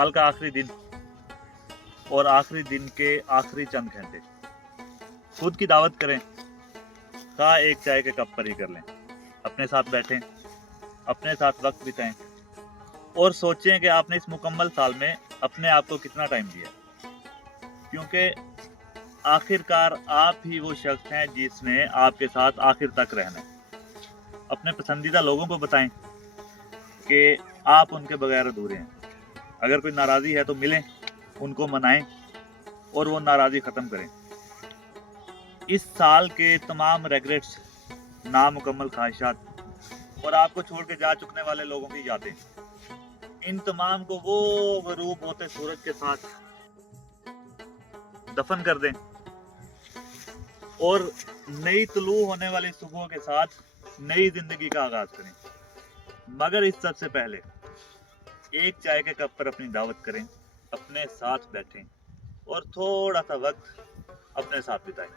साल का आखिरी दिन और आखिरी दिन के आखिरी चंद घंटे खुद की दावत करें, का एक चाय के कप पर ही कर लें। अपने साथ बैठें, अपने साथ वक्त बिताएं और सोचें कि आपने इस मुकम्मल साल में अपने आप को कितना टाइम दिया, क्योंकि आखिरकार आप ही वो शख्स हैं जिसने आपके साथ आखिर तक रहना है। अपने पसंदीदा लोगों को बताएं कि आप उनके बगैर अधूरे हैं। अगर कोई नाराज़ी है तो मिलें, उनको मनाएं और वो नाराज़ी ख़त्म करें। इस साल के तमाम रेग्रेट्स, नामुकम्मल ख्वाहिशात और आपको छोड़ के जा चुकने वाले लोगों की यादें, इन तमाम को वो गरूब होते सूरज के साथ दफन कर दें और नई तुलू होने वाली सुबह के साथ नई जिंदगी का आगाज करें। मगर इस सब से पहले एक चाय के कप पर अपनी दावत करें, अपने साथ बैठें और थोड़ा सा वक्त अपने साथ बिताएं।